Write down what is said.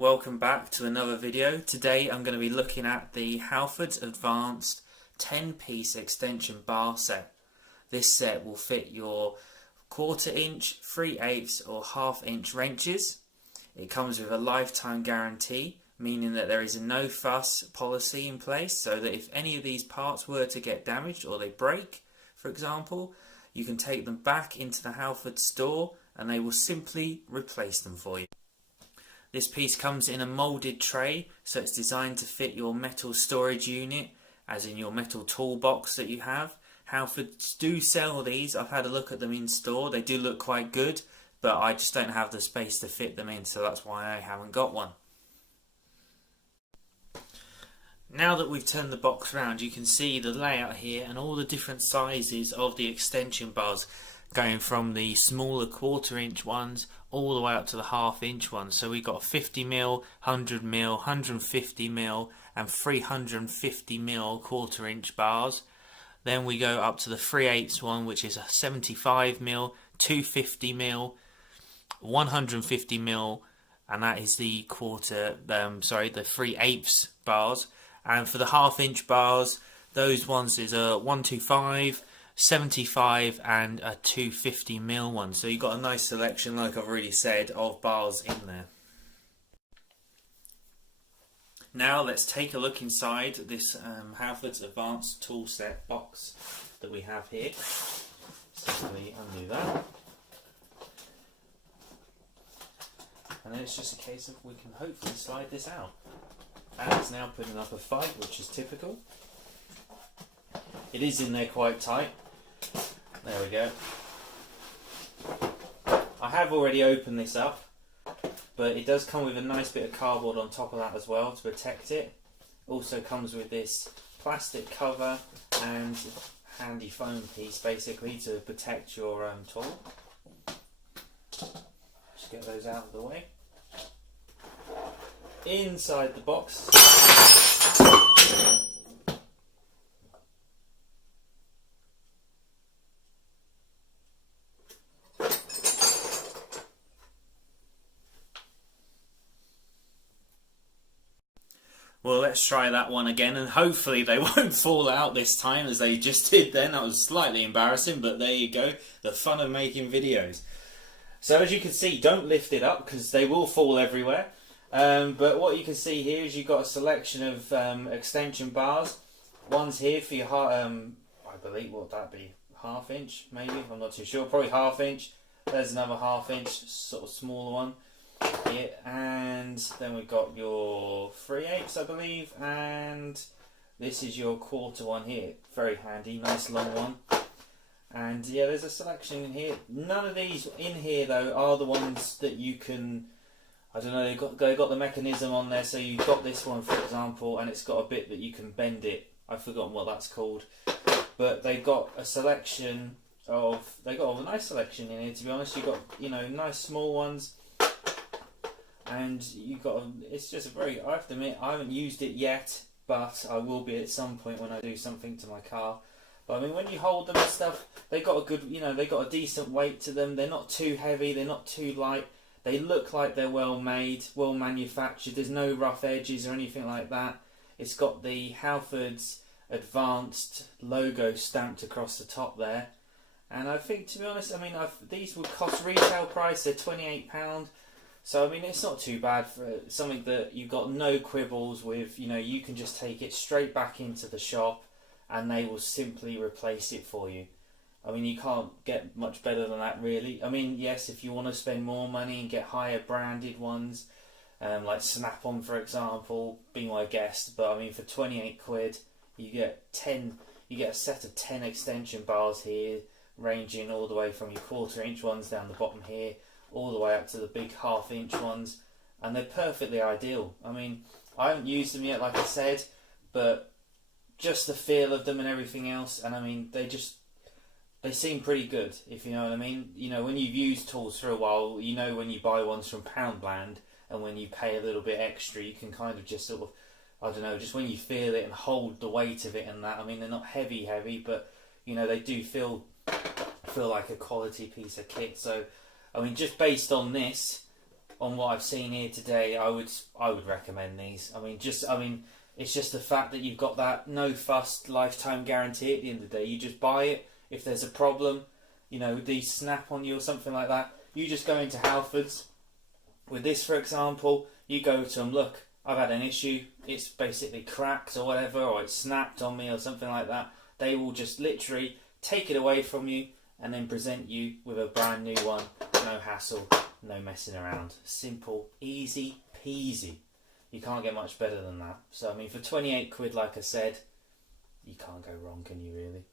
Welcome back to another video. Today I'm going to be looking at the Halfords Advanced 10-piece extension bar set. This set will fit your 1/4 inch, 3/8 or 1/2 inch wrenches. It comes with a lifetime guarantee, meaning that there is a no fuss policy in place, so that if any of these parts were to get damaged or they break, for example, you can take them back into the Halfords store and they will simply replace them for you. This piece comes in a moulded tray, so it's designed to fit your metal storage unit, as in your metal toolbox that you have. Halfords do sell these. I've had a look at them in store. They do look quite good, but I just don't have the space to fit them in, so that's why I haven't got one. Now that we've turned the box around, you can see the layout here and all the different sizes of the extension bars, going from the smaller 1/4 inch ones all the way up to the 1/2 inch ones. So we've got 50mm, 100mm, 150mm and 350mm 1/4 inch bars. Then we go up to the 3/8 one, which is a 75mm, 250mm, 150mm, and that is the the 3/8 bars. And for the 1/2 inch bars, those ones is a 125, 75 and a 250mm one. So you've got a nice selection, like I've already said, of bars in there. Now let's take a look inside this Halfords Advanced Tool Set box that we have here. Simply undo that. And then it's just a case of we can hopefully slide this out. And it's now putting up a fight, which is typical. It is in there quite tight. There we go. I have already opened this up, but it does come with a nice bit of cardboard on top of that as well to protect it. Also comes with this plastic cover and handy foam piece basically to protect your tool. Just get those out of the way. Inside the box, well, let's try that one again, and hopefully they won't fall out this time as they just did then. That was slightly embarrassing, but there you go, the fun of making videos. So as you can see, don't lift it up because they will fall everywhere. But what you can see here is you've got a selection of extension bars. One's here for your I believe, what would that be, 1/2 inch maybe, I'm not too sure, probably 1/2 inch. There's another 1/2 inch, sort of smaller one here. And then we've got your 3/8 I believe, and this is your 1/4 one here. Very handy, nice long one. And yeah, there's a selection in here. None of these in here though are the ones that you can, I don't know, they've got the mechanism on there, so you've got this one for example, and it's got a bit that you can bend it. I've forgotten what that's called. But they've got a selection of, they've got a nice selection in here, to be honest. You've got, you know, nice small ones. And you've got, it's just a very, I have to admit, I haven't used it yet, but I will be at some point when I do something to my car. But I mean, when you hold them and stuff, they've got a good, you know, they've got a decent weight to them. They're not too heavy, they're not too light. They look like they're well made, well manufactured. There's no rough edges or anything like that. It's got the Halfords Advanced logo stamped across the top there. And I think, to be honest, I mean, these would cost retail price, they're £28. So, I mean, it's not too bad for something that you've got no quibbles with. You know, you can just take it straight back into the shop and they will simply replace it for you. I mean, you can't get much better than that, really. I mean, yes, if you want to spend more money and get higher branded ones, like Snap-on, for example, be my guest. But I mean, for 28 quid, you get a set of 10 extension bars here, ranging all the way from your 1/4 inch ones down the bottom here, all the way up to the big 1/2 inch ones, and they're perfectly ideal. I mean, I haven't used them yet, like I said, but just the feel of them and everything else, and I mean, they seem pretty good, if you know what I mean. You know, when you've used tools for a while, you know when you buy ones from Poundland and when you pay a little bit extra, you can kind of just sort of, I don't know, just when you feel it and hold the weight of it and that. I mean, they're not heavy, but, you know, they do feel like a quality piece of kit. So, I mean, just based on this, on what I've seen here today, I would recommend these. I mean, it's just the fact that you've got that no fuss lifetime guarantee at the end of the day. You just buy it. If there's a problem, you know, these snap on you or something like that, you just go into Halfords. With this, for example, you go to them, look, I've had an issue, it's basically cracked or whatever, or it's snapped on me or something like that. They will just literally take it away from you and then present you with a brand new one. No hassle, no messing around. Simple, easy peasy. You can't get much better than that. So I mean, for 28 quid, like I said, you can't go wrong, can you really?